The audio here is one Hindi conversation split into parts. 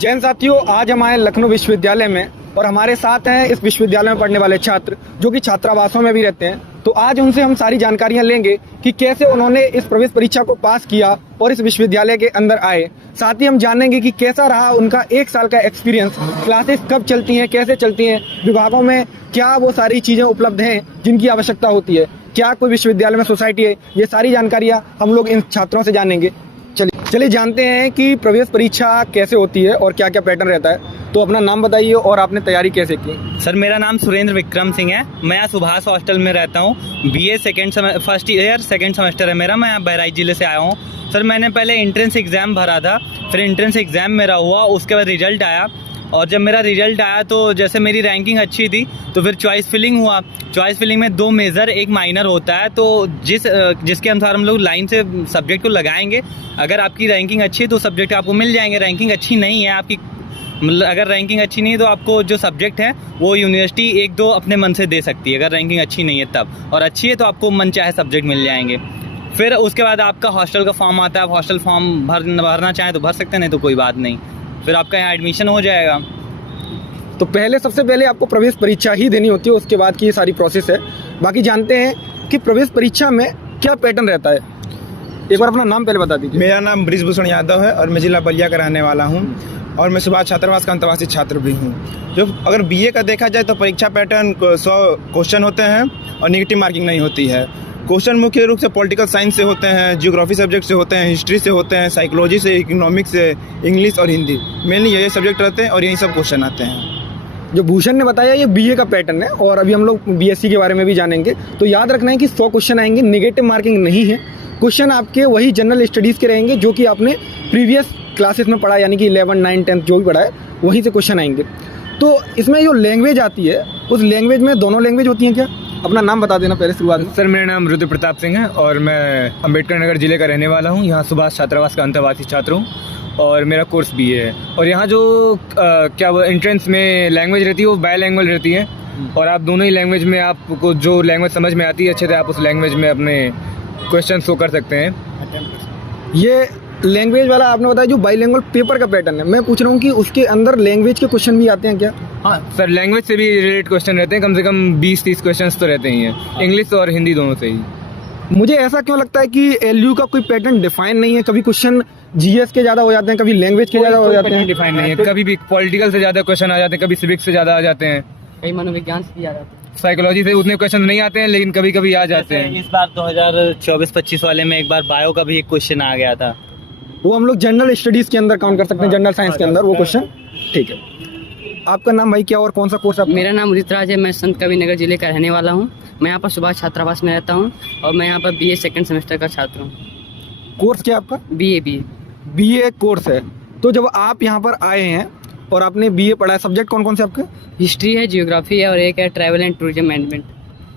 जैन साथियों, आज हम आए लखनऊ विश्वविद्यालय में और हमारे साथ हैं इस विश्वविद्यालय में पढ़ने वाले छात्र जो कि छात्रावासों में भी रहते हैं। तो आज उनसे हम सारी जानकारियां लेंगे कि कैसे उन्होंने इस प्रवेश परीक्षा को पास किया और इस विश्वविद्यालय के अंदर आए। साथ ही हम जानेंगे कि कैसा रहा उनका 1 साल का एक्सपीरियंस, क्लासेस कब चलती हैं, कैसे चलती हैं, विभागों में क्या वो सारी चीज़ें उपलब्ध हैं जिनकी आवश्यकता होती है, क्या कोई विश्वविद्यालय में सोसाइटी है, ये सारी जानकारियाँ हम लोग इन छात्रों से जानेंगे। चलिए जानते हैं कि प्रवेश परीक्षा कैसे होती है और क्या क्या पैटर्न रहता है। तो अपना नाम बताइए और आपने तैयारी कैसे की। सर, मेरा नाम सुरेंद्र विक्रम सिंह है। मैं यहाँ सुभाष हॉस्टल में रहता हूँ। BA first year second semester है मेरा। मैं यहाँ बहराइच ज़िले से आया हूँ। सर, मैंने पहले एंट्रेंस एग्ज़ाम भरा था, फिर एंट्रेंस एग्ज़ाम मेरा हुआ, उसके बाद रिजल्ट आया। और जब मेरा रिजल्ट आया तो जैसे मेरी रैंकिंग अच्छी थी तो फिर चॉइस फिलिंग हुआ। चॉइस फिलिंग में 2 मेजर 1 माइनर होता है, तो जिसके अनुसार हम लोग लाइन से सब्जेक्ट को लगाएंगे। अगर आपकी रैंकिंग अच्छी है तो सब्जेक्ट आपको मिल जाएंगे। रैंकिंग अच्छी नहीं है आपकी, मतलब अगर रैंकिंग अच्छी नहीं है तो आपको जो सब्जेक्ट है वो यूनिवर्सिटी 1-2 अपने मन से दे सकती है, अगर रैंकिंग अच्छी नहीं है तब। और अच्छी है तो आपको मन चाहे सब्जेक्ट मिल जाएंगे। फिर उसके बाद आपका हॉस्टल का फॉर्म आता है। आप हॉस्टल फॉर्म भरना चाहें तो भर सकते हैं, नहीं तो कोई बात नहीं, फिर आपका यहाँ एडमिशन हो जाएगा। तो सबसे पहले आपको प्रवेश परीक्षा ही देनी होती है, उसके बाद की ये सारी प्रोसेस है। बाकी जानते हैं कि प्रवेश परीक्षा में क्या पैटर्न रहता है। एक बार अपना नाम पहले बता दीजिए। मेरा नाम बृजभूषण यादव है और मैं जिला बलिया का रहने वाला हूँ और मैं सुभाष छात्रावास का अंतर्वासी छात्र भी हूँ। जो अगर BA का देखा जाए तो परीक्षा पैटर्न 100 क्वेश्चन होते हैं और नेगेटिव मार्किंग नहीं होती है। क्वेश्चन मुख्य रूप से पॉलिटिकल साइंस से होते हैं, जियोग्राफी सब्जेक्ट से होते हैं, हिस्ट्री से होते हैं, साइकोलॉजी से, इकोनॉमिक्स से, इंग्लिश और हिंदी, मेनली यही सब्जेक्ट रहते हैं और यही सब क्वेश्चन आते हैं। जो भूषण ने बताया ये BA का पैटर्न है और अभी हम लोग BSc के बारे में भी जानेंगे। तो याद रखना है कि 100 क्वेश्चन आएंगे, नेगेटिव मार्किंग नहीं है। क्वेश्चन आपके वही जनरल स्टडीज़ के रहेंगे जो कि आपने प्रीवियस क्लासेस में पढ़ा, यानी कि 11, 9, 10 जो भी पढ़ा है वहीं से क्वेश्चन आएंगे। तो इसमें जो लैंग्वेज आती है उस लैंग्वेज में दोनों लैंग्वेज होती हैं क्या? अपना नाम बता देना पहले शुरुआत में। सर, मेरा नाम रुद्र प्रताप सिंह है और मैं अम्बेडकर नगर जिले का रहने वाला हूँ। यहाँ सुभाष छात्रावास का अंतर्वासी छात्र हूँ और मेरा कोर्स BA है। और यहाँ जो क्या वो एंट्रेंस में लैंग्वेज रहती है वो बाय लैंग्वेज रहती है और आप दोनों ही लैंग्वेज में आपको जो लैंग्वेज समझ में आती है अच्छे से आप उस लैंग्वेज में अपने क्वेश्चन शो कर सकते हैं। ये लैंग्वेज वाला आपने बताया जो बाईलैंग्वेज पेपर का पैटर्न है, मैं पूछ रहा हूँ कि उसके अंदर लैंग्वेज के क्वेश्चन भी आते हैं क्या? हाँ सर, लैंग्वेज से भी रिलेटेड क्वेश्चन रहते हैं, कम से कम 20-30 क्वेश्चन तो रहते ही हैं, इंग्लिश और हिंदी दोनों से ही। मुझे ऐसा क्यों लगता है कि LU का कोई पैटर्न डिफाइन नहीं है? कभी क्वेश्चन GS के ज़्यादा हो जाते हैं, कभी लैंग्वेज के ज़्यादा हो जाते हैं। डिफाइन नहीं है, कभी भी पॉलिटिकल से ज़्यादा क्वेश्चन आ जाते हैं, कभी सिविक्स से ज़्यादा आ जाते हैं, कई मनोविज्ञान से भी आ जाते हैं। साइकोलॉजी से उतने क्वेश्चन नहीं आते हैं लेकिन कभी कभी आ जाते हैं। इस बार 2024-25 वाले में एक बार बायो का भी एक क्वेश्चन आ गया था, वो हम लोग जनरल स्टडीज़ के अंदर काउंट कर सकते हैं, जनरल साइंस के अंदर वो क्वेश्चन। ठीक है, आपका नाम भाई क्या और कौन सा कोर्स? मेरा नाम उदित राज है। मैं संत कबीर नगर जिले का रहने वाला हूँ। मैं यहाँ पर सुभाष छात्रावास में रहता हूँ और मैं यहाँ पर BA सेकंड सेमेस्टर का छात्र हूँ। कोर्स क्या आपका? BA कोर्स है। तो जब आप यहाँ पर आए हैं और आपने BA पढ़ा है, सब्जेक्ट कौन कौन से आपके? हिस्ट्री है, जियोग्राफी है और एक है travel and tourism management.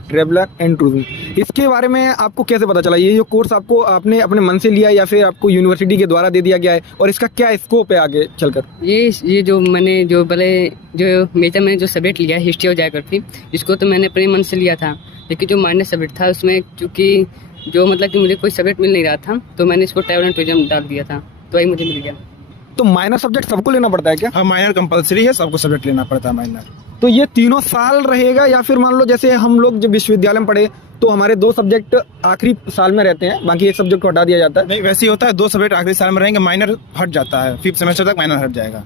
Traveller and tourism, इसके बारे में आपको कैसे पता चला? ये जो कोर्स आपने अपने मन से लिया या फिर आपको यूनिवर्सिटी के द्वारा दे दिया गया है, और इसका क्या स्कोप है आगे चलकर? ये जो मैंने जो मैंने जो सब्जेक्ट लिया है हिस्ट्री और जियोग्राफी, इसको तो मैंने अपने मन से लिया था, लेकिन जो माइनर सब्जेक्ट था उसमें क्योंकि जो मतलब कि मुझे कोई सब्जेक्ट मिल नहीं रहा था तो मैंने इसको ट्रैवल एंड टूरिज्म डाल दिया था, तो वही मुझे मिल गया। तो माइनर सब्जेक्ट सबको लेना पड़ता है क्या? हाँ, माइनर कंपलसरी है, सबको सब्जेक्ट लेना पड़ता है माइनर। तो ये 3 साल रहेगा या फिर मान लो जैसे हम लोग जब विश्वविद्यालय में पढ़े तो हमारे 2 सब्जेक्ट आखिरी साल में रहते हैं, बाकी 1 सब्जेक्ट को हटा दिया जाता है? नहीं, वैसे ही होता है, 2 सब्जेक्ट आखिरी साल में रहेंगे, माइनर हट जाता है, 5th सेमेस्टर तक माइनर हट जाएगा।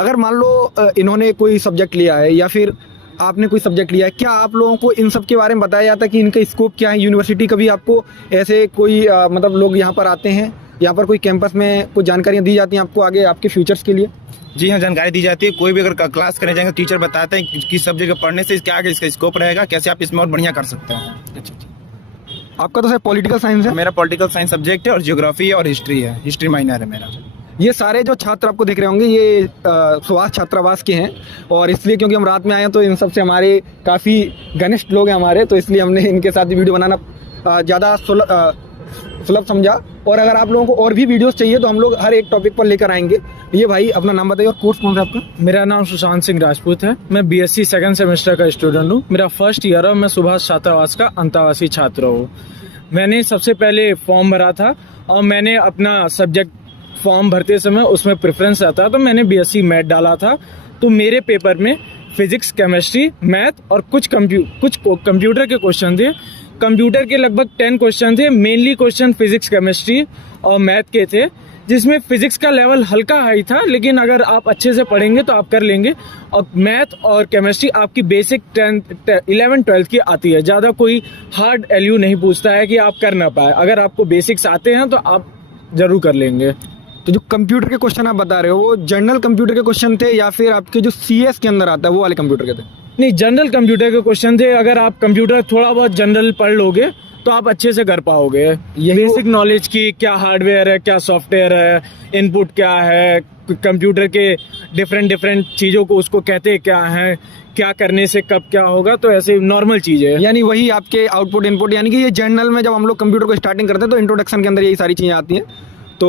अगर मान लो इन्होंने कोई सब्जेक्ट लिया है या फिर आपने कोई सब्जेक्ट लिया है, क्या आप लोगों को इन सब के बारे में बताया जाता है कि इनका स्कोप क्या है? यूनिवर्सिटी कभी आपको ऐसे कोई मतलब लोग यहाँ पर आते हैं, यहाँ पर कोई कैंपस में कुछ जानकारियाँ दी जाती हैं आपको आगे आपके फ्यूचर्स के लिए? जी हाँ, जानकारी दी जाती है। कोई भी अगर क्लास करने जाएंगे टीचर बताते हैं किस सब्जेक्ट को पढ़ने से क्या आगे इसका स्कोप रहेगा, कैसे आप इसमें और बढ़िया कर सकते हैं। आपका तो सर पॉलिटिकल साइंस है? मेरा पॉलिटिकल साइंस सब्जेक्ट है और जियोग्राफी और हिस्ट्री है, हिस्ट्री माइनर है मेरा। ये सारे जो छात्र आपको देख रहे होंगे ये सुभाष छात्रावास के हैं और इसलिए क्योंकि हम रात में आए हैं तो इन सब से हमारे काफ़ी घनिष्ठ लोग हैं हमारे, तो इसलिए हमने इनके साथ वीडियो बनाना ज़्यादा सुलभ समझा। और अगर आप लोगों को और भी वीडियोस चाहिए तो हम लोग हर एक टॉपिक पर लेकर आएंगे। ये भाई अपना नाम बताइए और कोर्स कौन सा आपका? मेरा नाम सुशांत सिंह राजपूत है। मैं BSc सेकंड सेमेस्टर का स्टूडेंट हूँ। मेरा फर्स्ट ईयर है। मैं सुभाष छात्रावास का अंतर्वासी छात्र हूँ। मैंने सबसे पहले फॉर्म भरा था और मैंने अपना सब्जेक्ट फॉर्म भरते समय उसमें प्रेफरेंस आता है, तो मैंने बीएससी मैथ डाला था। तो मेरे पेपर में फिजिक्स, केमिस्ट्री, मैथ और कुछ कंप्यूटर के क्वेश्चन थे। कंप्यूटर के लगभग 10 क्वेश्चन थे। मेनली क्वेश्चन फिजिक्स, केमिस्ट्री और मैथ के थे, जिसमें फिजिक्स का लेवल हल्का हाई था, लेकिन अगर आप अच्छे से पढ़ेंगे तो आप कर लेंगे। और मैथ और केमिस्ट्री आपकी बेसिक 11th-12th की आती है, ज़्यादा कोई हार्ड एलयू नहीं पूछता है कि आप कर ना पाए। अगर आपको बेसिक्स आते हैं तो आप ज़रूर कर लेंगे। तो जो कंप्यूटर के क्वेश्चन आप बता रहे हो वो जनरल कंप्यूटर के क्वेश्चन थे या फिर आपके जो सीएस के अंदर आता है वो वाले कंप्यूटर के थे? नहीं, जनरल कंप्यूटर के क्वेश्चन थे। अगर आप कंप्यूटर थोड़ा बहुत जनरल पढ़ लोगे तो आप अच्छे से कर पाओगे। बेसिक नॉलेज की, क्या हार्डवेयर है, क्या सॉफ्टवेयर है, इनपुट क्या है, कंप्यूटर के डिफरेंट चीज़ों को उसको कहते क्या हैं, क्या करने से कब क्या होगा, तो ऐसे नॉर्मल चीज़ें है। यानी वही आपके आउटपुट इनपुट, यानी कि ये जनरल में जब हम लोग कंप्यूटर को स्टार्टिंग करते हैं तो इंट्रोडक्शन के अंदर यही सारी चीज़ें आती हैं। तो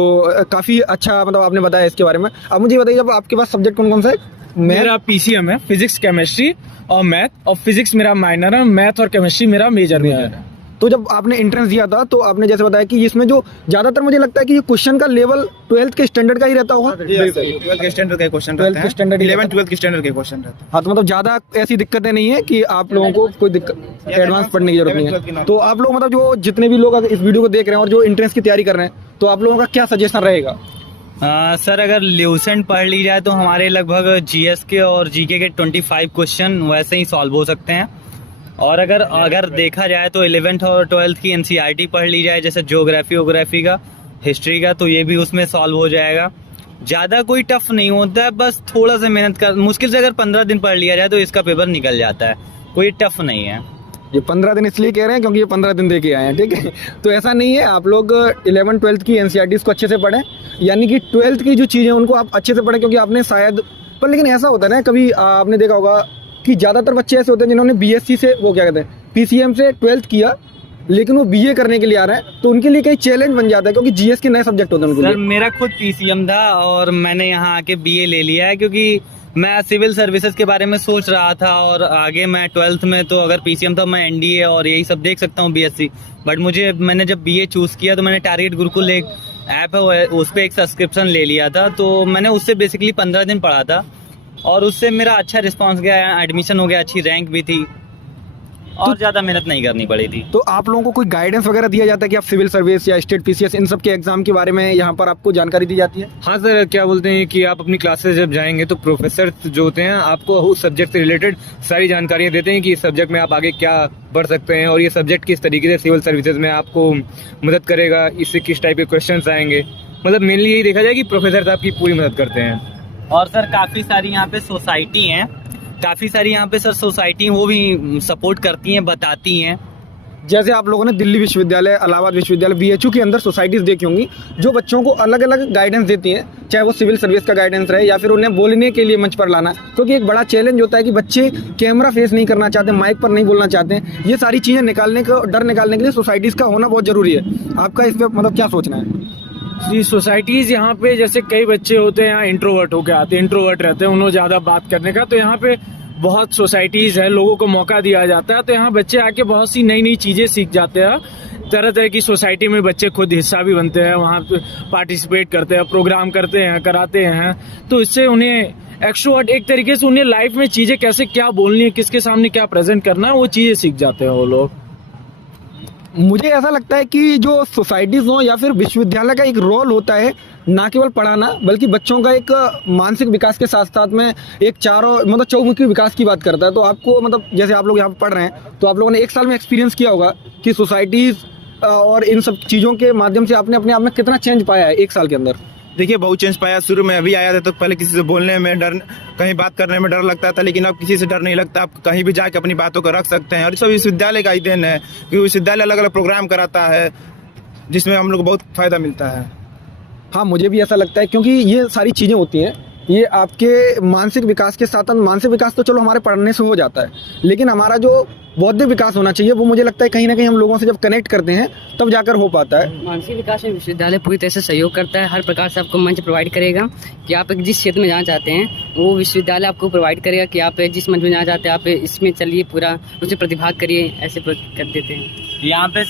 काफ़ी अच्छा मतलब आपने बताया इसके बारे में। अब मुझे बताइए, जब आपके पास सब्जेक्ट कौन कौन सा है? मेरा पीसीएम है, फिजिक्स, केमिस्ट्री और मैथ। और फिजिक्स मेरा माइनर है, मैथ और केमिस्ट्री मेरा मेजर है। तो जब आपने एंट्रेंस दिया था तो आपने जैसे बताया कि इसमें जो ज़्यादातर मुझे लगता है कि ये क्वेश्चन का लेवल 12th के स्टैंडर्ड का ही रहता होगा। 12th के स्टैंडर्ड के क्वेश्चन रहते हैं, 11th 12th के स्टैंडर्ड के क्वेश्चन रहते हैं। हाँ, तो मतलब ज़्यादा ऐसी दिक्कतें नहीं है कि आप लोगों को कोई दिक्कत एडवांस पढ़ने की जरूरत नहीं है। तो आप लोग मतलब जो जितने भी लोग अगर इस वीडियो को देख रहे हैं और जो एंट्रेंस की तैयारी कर रहे हैं, तो आप लोगों का क्या सजेशन रहेगा? सर, अगर ल्यूसेंट पढ़ ली जाए तो हमारे लगभग जीएस के और जीके के 25 क्वेश्चन वैसे ही सॉल्व हो सकते हैं। और अगर देखा जाए तो 11th और 12th की एनसीईआरटी पढ़ ली जाए, जैसे ज्योग्राफी का, हिस्ट्री का, तो ये भी उसमें सॉल्व हो जाएगा। ज़्यादा कोई टफ नहीं होता है, बस थोड़ा सा मेहनत कर, मुश्किल से अगर 15 दिन पढ़ लिया जाए तो इसका पेपर निकल जाता है। कोई टफ नहीं है। ये 15 दिन इसलिए कह रहे हैं क्योंकि ये 15 दिन दे के आए हैं, ठीक है। तो ऐसा नहीं है, आप लोग 11th 12th की एनसीईआरटीज़ को अच्छे से पढ़ें, यानी कि 12th की जो चीज़ें उनको आप अच्छे से पढ़ें, क्योंकि आपने शायद पर लेकिन ऐसा होता है ना, कभी आपने देखा होगा कि ज़्यादातर बच्चे ऐसे होते हैं जिन्होंने बीएससी से वो क्या कहते हैं पीसीएम से 12th किया, लेकिन वो बीए करने के लिए आ रहे हैं, तो उनके लिए कई चैलेंज बन जाता है क्योंकि जीएस के नए सब्जेक्ट होते हैं उनके लिए। सर, मेरा खुद पीसीएम था और मैंने यहाँ आके बीए ले लिया है, क्योंकि मैं सिविल सर्विसेज के बारे में सोच रहा था और आगे मैं 12th में तो अगर पीसीएम था मैं एनडीए और यही सब देख सकता हूँ बीएससी। बट मैंने जब बीए चूज़ किया तो मैंने टारगेट गुरुकुल एक ऐप है उस पर एक सब्सक्रिप्शन ले लिया था, तो मैंने उससे बेसिकली 15 दिन पढ़ा था और उससे मेरा अच्छा रिस्पांस गया, एडमिशन हो गया, अच्छी रैंक भी थी और ज़्यादा मेहनत नहीं करनी पड़ी थी। तो आप लोगों को कोई गाइडेंस वगैरह दिया जाता है कि आप सिविल सर्विस या स्टेट पीसीएस इन सब के एग्जाम के बारे में यहाँ पर आपको जानकारी दी जाती है? हाँ सर, क्या बोलते हैं कि आप अपनी क्लासेस जब जाएंगे तो प्रोफेसर जो होते हैं आपको उस सब्जेक्ट से रिलेटेड सारी जानकारियाँ देते हैं कि इस सब्जेक्ट में आप आगे क्या बढ़ सकते हैं और ये सब्जेक्ट किस तरीके से सिविल सर्विसेज में आपको मदद करेगा, इससे किस टाइप के क्वेश्चन आएंगे। मतलब मेनली यही देखा जाए कि प्रोफेसर साहब की पूरी मदद करते हैं। और सर, काफ़ी सारी यहाँ पे सोसाइटी हैं, सर सोसाइटी वो भी सपोर्ट करती हैं, बताती हैं। जैसे आप लोगों ने दिल्ली विश्वविद्यालय, इलाहाबाद विश्वविद्यालय, बीएचयू के अंदर सोसाइटीज़ देखी होंगी जो बच्चों को अलग अलग गाइडेंस देती हैं, चाहे वो सिविल सर्विस का गाइडेंस रहे या फिर उन्हें बोलने के लिए मंच पर लाना, क्योंकि एक बड़ा चैलेंज होता है कि बच्चे कैमरा फेस नहीं करना चाहते, माइक पर नहीं बोलना चाहते हैं। ये सारी चीज़ें डर निकालने के लिए सोसाइटीज़ का होना बहुत ज़रूरी है। आपका इस पर मतलब क्या सोचना है? जी, सोसाइटीज़ यहाँ पे जैसे कई बच्चे होते हैं यहाँ इंट्रोवर्ट होके आते हैं, इंट्रोवर्ट रहते हैं, उन्हें ज़्यादा बात करने का, तो यहाँ पे बहुत सोसाइटीज़ है, लोगों को मौका दिया जाता है, तो यहाँ बच्चे आके बहुत सी नई नई चीज़ें सीख जाते हैं। तरह तरह की सोसाइटी में बच्चे खुद हिस्सा भी बनते हैं, वहाँ पार्टिसिपेट करते हैं, प्रोग्राम करते हैं, कराते हैं, तो इससे उन्हें एक्सट्रोवर्ट एक तरीके से उन्हें लाइफ में चीज़ें कैसे क्या बोलनी है, किसके सामने क्या प्रेजेंट करना है, वो चीज़ें सीख जाते हैं वो लोग। मुझे ऐसा लगता है कि जो सोसाइटीज़ हो या फिर विश्वविद्यालय का एक रोल होता है ना केवल पढ़ाना, बल्कि बच्चों का एक मानसिक विकास के साथ साथ में एक चौमुखी विकास की बात करता है। तो आपको मतलब जैसे आप लोग यहाँ पर पढ़ रहे हैं तो आप लोगों ने एक साल में एक्सपीरियंस किया होगा कि सोसाइटीज़ और इन सब चीज़ों के माध्यम से आपने अपने आप में कितना चेंज पाया है एक साल के अंदर? देखिए, बहुत चेंज पाया। शुरू में अभी आया था तो पहले किसी से बोलने में डर, कहीं बात करने में डर लगता था, लेकिन अब किसी से डर नहीं लगता। आप कहीं भी जाके अपनी बातों को रख सकते हैं और सब विश्वविद्यालय का ही देन है, क्योंकि विश्वविद्यालय अलग अलग प्रोग्राम कराता है जिसमें हम लोग को बहुत फ़ायदा मिलता है। हाँ, मुझे भी ऐसा लगता है, क्योंकि ये सारी चीज़ें होती हैं, ये आपके मानसिक विकास के साथ, मानसिक विकास तो चलो हमारे पढ़ने से हो जाता है, लेकिन हमारा जो बौद्धिक विकास होना चाहिए वो मुझे लगता है कहीं ना कहीं हम लोगों से जब कनेक्ट करते हैं तब जाकर हो पाता है। मानसिक विकास में विश्वविद्यालय पूरी तरह से सहयोग करता है, हर प्रकार से आपको मंच प्रोवाइड करेगा कि आप जिस क्षेत्र में जाना चाहते हैं वो विश्वविद्यालय आपको प्रोवाइड करेगा कि आप जिस मंच में जाना चाहते हैं आप इसमें चलिए, पूरा उसमें प्रतिभाग करिए, ऐसे कर देते हैं। यहाँ पे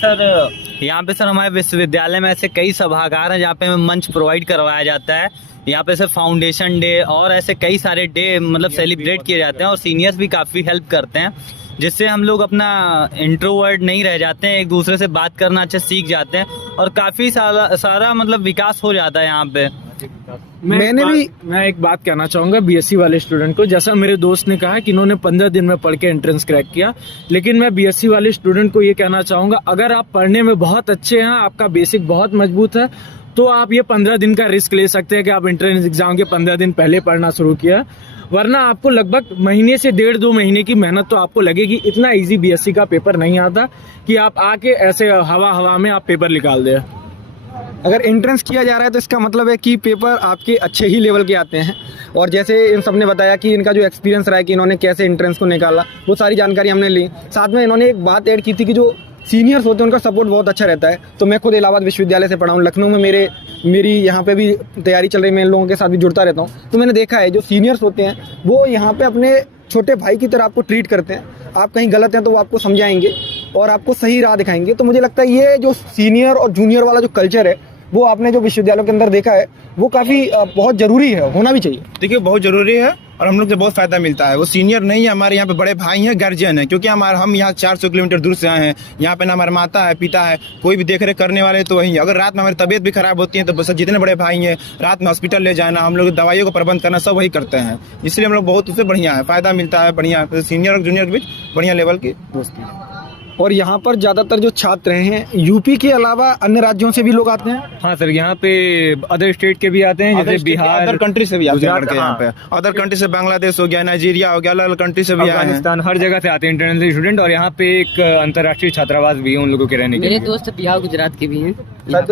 सर हमारे विश्वविद्यालय में ऐसे कई सभागार हैं जहाँ पे हमें मंच प्रोवाइड करवाया जाता है। यहाँ पे सर फाउंडेशन डे और ऐसे कई सारे डे मतलब सेलिब्रेट किए जाते हैं और सीनियर्स भी काफ़ी हेल्प करते हैं, जिससे हम लोग अपना इंट्रोवर्ट नहीं रह जाते हैं, एक दूसरे से बात करना अच्छे सीख जाते हैं और काफ़ी सारा मतलब विकास हो जाता है यहाँ पे। मैं एक बात कहना चाहूँगा बीएससी वाले स्टूडेंट को। जैसा मेरे दोस्त ने कहा कि इन्होंने 15 दिन में पढ़ के एंट्रेंस क्रैक किया, लेकिन मैं बीएससी वाले स्टूडेंट को ये कहना चाहूँगा, अगर आप पढ़ने में बहुत अच्छे हैं, आपका बेसिक बहुत मजबूत है, तो आप ये 15 दिन का रिस्क ले सकते हैं कि आप एंट्रेंस एग्जाम के 15 दिन पहले पढ़ना शुरू किया। वरना आपको लगभग महीने से 1.5-2 महीने की मेहनत तो आपको लगेगी। इतना इजी बीएससी का पेपर नहीं आता कि आप आके ऐसे हवा में आप पेपर निकाल दें। अगर एंट्रेंस किया जा रहा है तो इसका मतलब है कि पेपर आपके अच्छे ही लेवल के आते हैं। और जैसे इन सब ने बताया कि इनका जो एक्सपीरियंस रहा है कि इन्होंने कैसे एंट्रेंस को निकाला, वो सारी जानकारी हमने ली। साथ में इन्होंने एक बात ऐड की थी कि जो सीनियर्स होते हैं उनका सपोर्ट बहुत अच्छा रहता है। तो मैं खुद इलाहाबाद विश्वविद्यालय से पढ़ा हूँ, लखनऊ में मेरी यहाँ पे भी तैयारी चल रही है, मैं इन लोगों के साथ भी जुड़ता रहता हूँ। तो मैंने देखा है जो सीनियर्स होते हैं वो यहाँ पे अपने छोटे भाई की तरह आपको ट्रीट करते हैं। आप कहीं गलत हैं तो वो आपको समझाएंगे और आपको सही राह दिखाएंगे। तो मुझे लगता है ये जो सीनियर और जूनियर वाला जो कल्चर है वो आपने जो विश्वविद्यालयों के अंदर देखा है वो काफ़ी बहुत ज़रूरी है, होना भी चाहिए। देखिए बहुत ज़रूरी है और हम लोग से बहुत फ़ायदा मिलता है। वो सीनियर नहीं है, हमारे यहाँ पे बड़े भाई हैं, गार्जियन है, क्योंकि हम यहाँ 400 किलोमीटर दूर से आए हैं। यहाँ पे ना हमारे माता है, पिता है, कोई भी देख रेख करने वाले तो वही है। अगर रात में हमारी तबीयत भी खराब होती है तो बस जितने बड़े भाई हैं, रात में हॉस्पिटल ले जाना, हम लोग दवाइयों का प्रबंध करना, सब वही करते हैं। इसलिए हम लोग बहुत उससे बढ़िया है, फ़ायदा मिलता है, बढ़िया सीनियर और जूनियर के बीच बढ़िया लेवल की दोस्ती है। और यहाँ पर ज़्यादातर जो छात्र हैं यूपी के अलावा अन्य राज्यों से भी लोग आते हैं। हाँ सर, यहाँ पे अदर स्टेट के भी आते हैं, जैसे बिहार, अदर कंट्री से भी आते हैं लड़के यहाँ हाँ। पे। अदर कंट्री से बांग्लादेश हो गया, नाइजीरिया हो गया, अलग अलग कंट्री से भी आए हैं। अफगानिस्तान, हर जगह से आते हैं इंटरनेशनल स्टूडेंट। और यहाँ पे एक अंतर्राष्ट्रीय छात्रावास भी है उन लोगों के रहने के मेरे लिए। दोस्त बिहार गुजरात के भी हैं।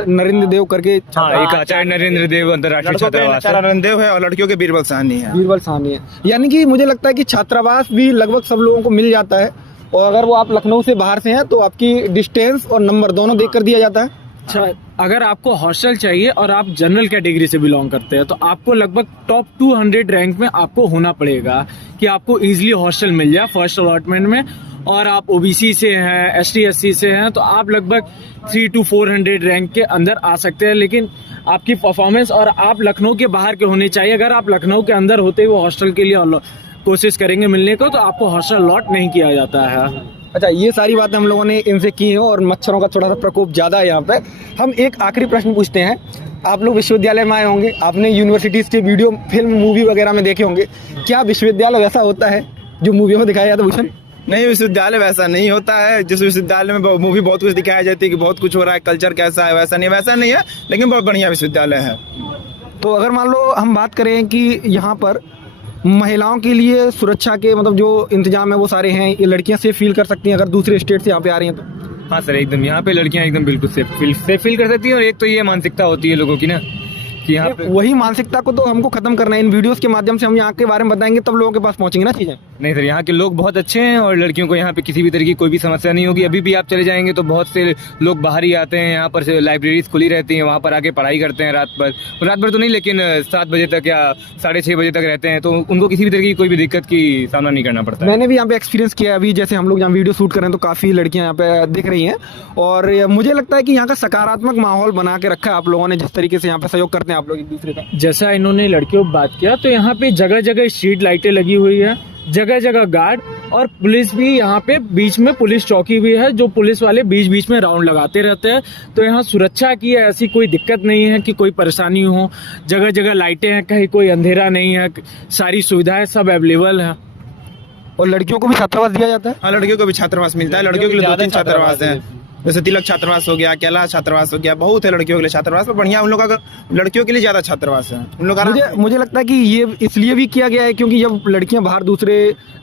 नरेंद्र देव करके हाँ, एक आचार्य नरेंद्र देव अंतर्राष्ट्रीय छात्रावास है। नरेंद्र देव है और लड़कियों के बीरबल साहनी है। बीरबल साहनी है। यानी कि मुझे लगता है कि छात्रावास भी लगभग सब लोगों को मिल जाता है। और अगर वो आप लखनऊ से बाहर से हैं तो आपकी डिस्टेंस और नंबर दोनों देख कर दिया जाता है। अच्छा, अगर आपको हॉस्टल चाहिए और आप जनरल कैटेगरी से बिलोंग करते हैं तो आपको लगभग टॉप 200 रैंक में आपको होना पड़ेगा कि आपको इजीली हॉस्टल मिल जाए फर्स्ट अलॉटमेंट में। और आप ओबीसी से हैं, ST SC से हैं तो आप लगभग 300 to 400 रैंक के अंदर आ सकते हैं। लेकिन आपकी परफॉर्मेंस और आप लखनऊ के बाहर के होने चाहिए। अगर आप लखनऊ के अंदर होते हुए हॉस्टल के लिए कोशिश करेंगे मिलने को तो आपको हॉस्टल लॉट नहीं किया जाता है। अच्छा, ये सारी बातें हम लोगों ने इनसे की हैं और मच्छरों का थोड़ा सा प्रकोप ज़्यादा है यहाँ पे। हम एक आखिरी प्रश्न पूछते हैं। आप लोग विश्वविद्यालय में आए होंगे, आपने यूनिवर्सिटीज़ के वीडियो, फिल्म, मूवी वगैरह में देखे होंगे। क्या विश्वविद्यालय वैसा होता है जो मूवियों में दिखाया जाता है भूषण? नहीं, विश्वविद्यालय वैसा नहीं होता है। जिस विश्वविद्यालय में मूवी बहुत कुछ दिखाई जाती है कि बहुत कुछ हो रहा है, कल्चर कैसा है, वैसा नहीं है, लेकिन बहुत बढ़िया विश्वविद्यालय है। तो अगर मान लो हम बात करें कि यहाँ पर महिलाओं के लिए सुरक्षा के मतलब जो इंतजाम है वो सारे हैं, ये लड़कियाँ सेफ फील कर सकती हैं अगर दूसरे स्टेट से यहाँ पे आ रही हैं तो? हाँ सर, एकदम यहाँ पे लड़कियाँ एकदम बिल्कुल सेफ फील कर सकती हैं। और एक तो ये मानसिकता होती है लोगों की ना कि यहाँ पे वही मानसिकता को तो हमको खत्म करना है। इन वीडियोस के माध्यम से हम यहाँ के बारे में बताएंगे तब लोगों के पास पहुँचेंगे ना चीज़ें। नहीं सर, यहाँ के लोग बहुत अच्छे हैं और लड़कियों को यहाँ पे किसी भी तरह की कोई भी समस्या नहीं होगी। अभी भी आप चले जाएंगे तो बहुत से लोग बाहर ही आते हैं, यहाँ पर से लाइब्रेरीज खुली रहती हैं, वहाँ पर आके पढ़ाई करते हैं रात भर तो नहीं, लेकिन 7 बजे तक या 6:30 बजे तक रहते हैं। तो उनको किसी भी तरह की कोई भी दिक्कत की सामना नहीं करना पड़ता है। मैंने भी यहाँ पे एक्सपीरियंस किया है। अभी जैसे हम लोग जहाँ वीडियो शूट कर रहे हैं तो काफ़ी लड़कियाँ यहाँ पे दिख रही हैं और मुझे लगता है कि यहाँ का सकारात्मक माहौल बना के रखा है आप लोगों ने, जिस तरीके से यहाँ पे सहयोग करते हैं आप लोग एक दूसरे का। जैसा इन्होंने लड़कियों को बात किया तो यहाँ पे जगह जगह स्ट्रीट लाइटें लगी हुई है, जगह जगह गार्ड और पुलिस भी यहाँ पे बीच में पुलिस चौकी भी है, जो पुलिस वाले बीच बीच में राउंड लगाते रहते हैं। तो यहाँ सुरक्षा की है, ऐसी कोई दिक्कत नहीं है कि कोई परेशानी हो। जगह जगह लाइटें हैं, कहीं कोई अंधेरा नहीं है, सारी सुविधाएं सब अवेलेबल है। और लड़कियों को भी छात्रावास दिया जाता है? हाँ, लड़कियों को भी छात्रावास मिलता है। लड़कियों के लिए 2-3 छात्रावास हैं, जैसे तिलक छात्रावास हो गया, कैलाश छात्रावास हो गया, बहुत है लड़कियों के लिए छात्रावास। पर बढ़िया उन लोग का लड़कियों के लिए ज़्यादा छात्रावास है उन लोग। मुझे लगता है कि ये इसलिए भी किया गया है क्योंकि जब लड़कियां बाहर दूसरे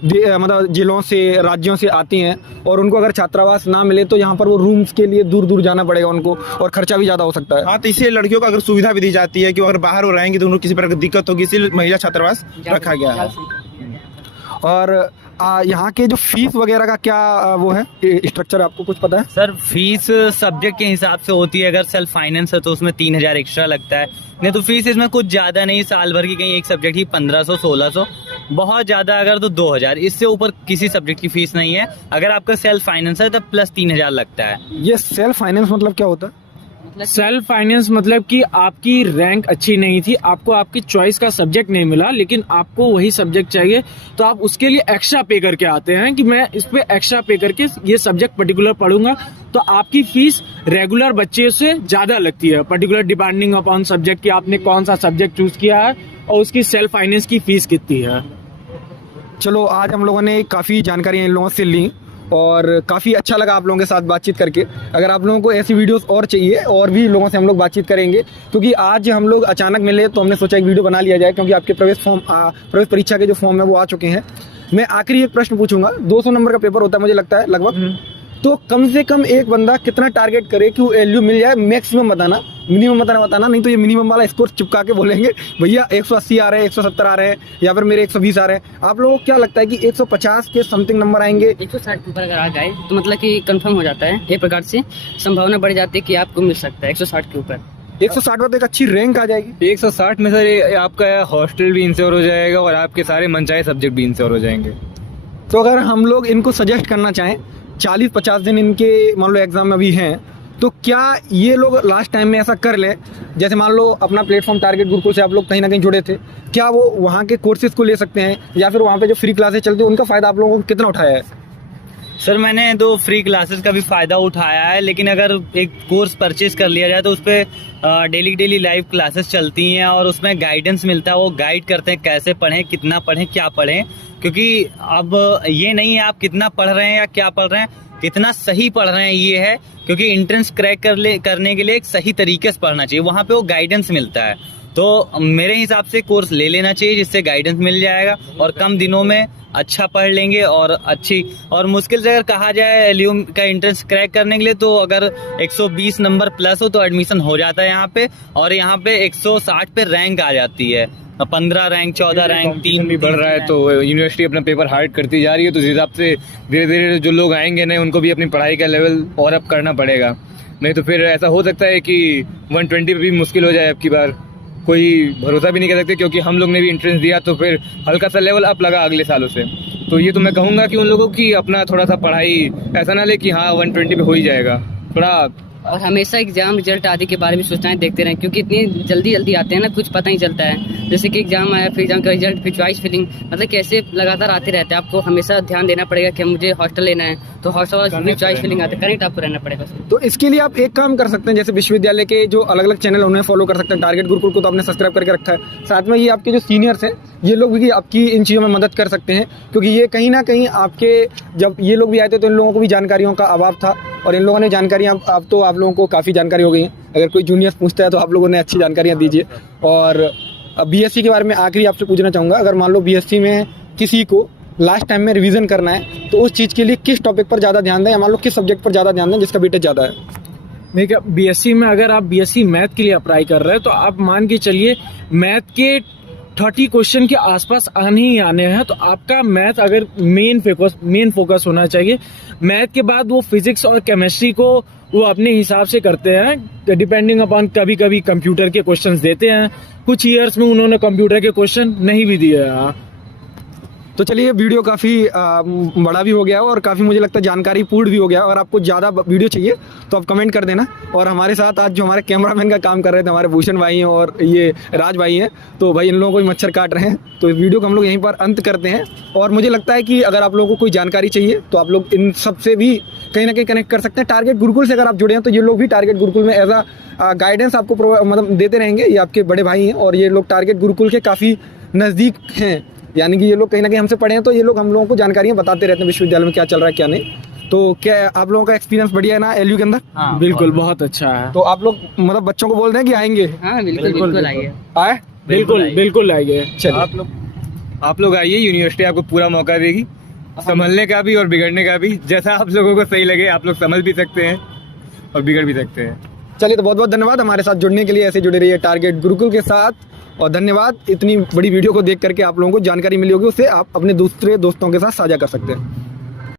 मतलब जिलों से, राज्यों से आती हैं और उनको अगर छात्रावास ना मिले तो यहाँ पर वो रूम्स के लिए दूर दूर जाना पड़ेगा उनको और खर्चा भी ज़्यादा हो सकता है। हाँ, तो इसलिए लड़कियों को अगर सुविधा भी दी जाती है कि अगर बाहर वो रहेंगी तो उनको किसी प्रकार की दिक्कत होगी, इसलिए महिला छात्रावास रखा गया है। और यहाँ के जो फीस वगैरह का क्या वो है स्ट्रक्चर, आपको कुछ पता है? सर फीस सब्जेक्ट के हिसाब से होती है। अगर सेल्फ फाइनेंस है तो उसमें 3000 एक्स्ट्रा लगता है, नहीं तो फीस इसमें कुछ ज़्यादा नहीं। साल भर की कहीं एक सब्जेक्ट ही 1500-1600, बहुत ज़्यादा अगर तो 2000, इससे ऊपर किसी सब्जेक्ट की फीस नहीं है। अगर आपका सेल्फ फाइनेंस है तब प्लस 3000 लगता है। ये सेल्फ फाइनेंस मतलब क्या होता है? सेल्फ फाइनेंस मतलब कि आपकी रैंक अच्छी नहीं थी, आपको आपकी चॉइस का सब्जेक्ट नहीं मिला, लेकिन आपको वही सब्जेक्ट चाहिए, तो आप उसके लिए एक्स्ट्रा पे करके आते हैं कि मैं इस पे एक्स्ट्रा पे करके ये सब्जेक्ट पर्टिकुलर पढ़ूंगा। तो आपकी फीस रेगुलर बच्चे से ज़्यादा लगती है, पर्टिकुलर डिपेंडिंग अपॉन सब्जेक्ट कि आपने कौन सा सब्जेक्ट चूज किया है और उसकी सेल्फ फाइनेंस की फीस कितनी है। चलो, आज हम लोगों ने काफ़ी जानकारी इन लोगों से ली और काफ़ी अच्छा लगा आप लोगों के साथ बातचीत करके। अगर आप लोगों को ऐसी वीडियोस और चाहिए और भी लोगों से हम लोग बातचीत करेंगे, क्योंकि आज हम लोग अचानक मिले तो हमने सोचा एक वीडियो बना लिया जाए, क्योंकि आपके प्रवेश परीक्षा के जो फॉर्म है वो आ चुके हैं। मैं आखिरी एक प्रश्न पूछूंगा। 200 नंबर का पेपर होता है मुझे लगता है लगभग, तो कम से कम एक बंदा कितना टारगेट करे कि वो एलयू मिल जाए? मैक्सिमम बताना, मिनिमम बताना, नहीं तो ये मिनिमम वाला स्कोर चिपका के बोलेंगे भैया 180 आ रहे हैं, 170 आ रहे हैं, या फिर मेरे 120 आ रहे हैं। आप लोगों को क्या लगता है कि 150 के समथिंग नंबर आएंगे? 160 के ऊपर अगर आ जाए तो मतलब कि कंफर्म हो जाता है, एक प्रकार से संभावना बढ़ जाती है कि आपको मिल सकता है 160 के ऊपर। 160 पर तो एक अच्छी रैंक आ जाएगी। 160 में सर आपका हॉस्टल भी इंश्योर हो जाएगा और आपके सारे मनचाहे सब्जेक्ट भी इंश्योर हो जाएंगे। तो अगर हम लोग इनको सजेस्ट करना चाहें, 40-50 दिन इनके मान लो एग्जाम अभी हैं, तो क्या ये लोग लास्ट टाइम में ऐसा कर ले, जैसे मान लो अपना प्लेटफॉर्म टारगेट गुरुकुल से आप लोग कहीं ना कहीं जुड़े थे, क्या वो वहाँ के कोर्सेज को ले सकते हैं, या फिर वहाँ पे जो फ्री क्लासेस चलती है उनका फ़ायदा आप लोगों को कितना उठाया है? सर मैंने 2 फ्री क्लासेस का भी फ़ायदा उठाया है, लेकिन अगर एक कोर्स परचेज कर लिया जाए तो उस पर डेली लाइव क्लासेस चलती हैं और उसमें गाइडेंस मिलता है। वो गाइड करते हैं कैसे पढ़ें, कितना पढ़ें, क्या पढ़ें, क्योंकि अब ये नहीं है आप कितना पढ़ रहे हैं या क्या पढ़ रहे हैं, कितना सही पढ़ रहे हैं ये है, क्योंकि एंट्रेंस क्रैक करने के लिए एक सही तरीके से पढ़ना चाहिए। वहाँ पे वो गाइडेंस मिलता है। तो मेरे हिसाब से कोर्स ले लेना चाहिए, जिससे गाइडेंस मिल जाएगा और कम दिनों में अच्छा पढ़ लेंगे। और अच्छी और मुश्किल से अगर कहा जाए एलयू का एंट्रेंस क्रैक करने के लिए, तो अगर 120 नंबर प्लस हो तो एडमिशन हो जाता है यहाँ पे, और यहाँ पे 160 पे रैंक आ जाती है, 15 रैंक, 14 रैंक, 3 भी बढ़ रहा है, तो यूनिवर्सिटी अपना पेपर हार्ड करती जा रही है, तो इस हिसाब से धीरे धीरे जो लोग आएंगे नए उनको भी अपनी पढ़ाई का लेवल और अप करना पड़ेगा। नहीं तो फिर ऐसा हो सकता है कि 120 पे भी मुश्किल हो जाए। अब की बार कोई भरोसा भी नहीं कर सकते, क्योंकि हम लोग ने भी एंट्रेंस दिया तो फिर हल्का सा लेवल अप लगा अगले सालों से। तो ये तो मैं कहूँगा कि उन लोगों की अपना थोड़ा सा पढ़ाई ऐसा ना ले कि हाँ 120 पे हो ही जाएगा, थोड़ा। और हमेशा एग्जाम रिजल्ट आदि के बारे में सोचना है, देखते रहें, क्योंकि इतनी जल्दी आते हैं ना, कुछ पता नहीं चलता है। जैसे कि एग्जाम आया, फिर एग्जाम का रिजल्ट, फिर चॉइस फिलिंग, मतलब कैसे लगातार आते रहते हैं। आपको हमेशा ध्यान देना पड़ेगा कि मुझे हॉस्टल लेना है, तो हॉस्टल वाला चॉइस फिलिंग आते हैं, करेक्ट आपको रहना पड़ेगा। तो इसके लिए आप एक काम कर सकते हैं, जैसे विश्वविद्यालय के जो अलग अलग चैनल उन्हें फॉलो कर सकते हैं। टारगेट गुरुकुल को तो आपने सब्सक्राइब करके रखा है, साथ में ये आपके जो सीनियर्स हैं ये लोग भी आपकी इन चीज़ों में मदद कर सकते हैं, क्योंकि ये कहीं ना कहीं आपके, जब ये लोग भी आए थे तो इन लोगों को भी जानकारियों का अभाव था, और इन लोगों ने जानकारियाँ, अब तो आप लोगों को काफ़ी जानकारी हो गई है। अगर कोई जूनियर्स पूछता है तो आप लोगों ने अच्छी जानकारियाँ दीजिए। और बीएससी के बारे में आखिरी आपसे पूछना चाहूँगा, अगर मान लो बीएससी में किसी को लास्ट टाइम में रिवीजन करना है, तो उस चीज़ के लिए किस टॉपिक पर ज़्यादा ध्यान दें, या मान लो किस सब्जेक्ट पर ज़्यादा ध्यान दें जिसका वेटेज ज़्यादा है? देखिए, बीएससी में अगर आप बीएससी मैथ के लिए अप्लाई कर रहे हैं तो आप मान के चलिए मैथ के 30 क्वेश्चन के आसपास आने ही आने हैं, तो आपका मैथ अगर मेन फोकस होना चाहिए। मैथ के बाद वो फिजिक्स और केमिस्ट्री को वो अपने हिसाब से करते हैं, डिपेंडिंग अपॉन, कभी कभी कंप्यूटर के क्वेश्चंस देते हैं, कुछ ईयर्स में उन्होंने कंप्यूटर के क्वेश्चन नहीं भी दिए हैं। तो चलिए, वीडियो काफ़ी बड़ा भी हो गया और काफ़ी मुझे लगता है जानकारी पूर्ण भी हो गया। अगर आपको ज़्यादा वीडियो चाहिए तो आप कमेंट कर देना। और हमारे साथ आज जो हमारे कैमरामैन का काम कर रहे थे हमारे भूषण भाई हैं और ये राज भाई हैं, तो भाई इन लोगों को भी मच्छर काट रहे हैं। तो इस वीडियो को हम लोग यहीं पर अंत करते हैं। और मुझे लगता है कि अगर आप लोगों को कोई जानकारी चाहिए तो आप लोग इन सब से भी कहीं ना कहीं कनेक्ट कर सकते हैं। टारगेट गुरुकुल से अगर आप जुड़े हैं तो ये लोग भी टारगेट गुरुकुल में एज अ गाइडेंस आपको मतलब देते रहेंगे। ये आपके बड़े भाई हैं और ये लोग टारगेट गुरुकुल के काफ़ी नज़दीक हैं, यानी कि ये लोग कहीं ना कहीं हमसे पढ़े हैं, तो ये लोग हम लोगों को जानकारियाँ बताते रहते हैं विश्वविद्यालय में क्या चल रहा है क्या नहीं। तो क्या आप लोगों का एक्सपीरियंस बढ़िया है ना एलयू के अंदर? हाँ, बिल्कुल, बहुत अच्छा है। तो आप लोग मतलब बच्चों को बोल दें कि आएंगे? हाँ बिल्कुल आइए। आए? बिल्कुल आइए। चलिए, आप लोग आइए, यूनिवर्सिटी आपको पूरा मौका देगी संभलने का भी और बिगड़ने का भी। जैसा आप लोगों को सही लगे आप लोग संभल भी सकते हैं और बिगड़ भी सकते हैं। चलिए, तो बहुत बहुत धन्यवाद हमारे साथ जुड़ने के लिए। ऐसे जुड़े रहिए टारगेट गुरुकुल के साथ, और धन्यवाद। इतनी बड़ी वीडियो को देख करके आप लोगों को जानकारी मिली होगी, उससे आप अपने दूसरे दोस्तों के साथ साझा कर सकते हैं।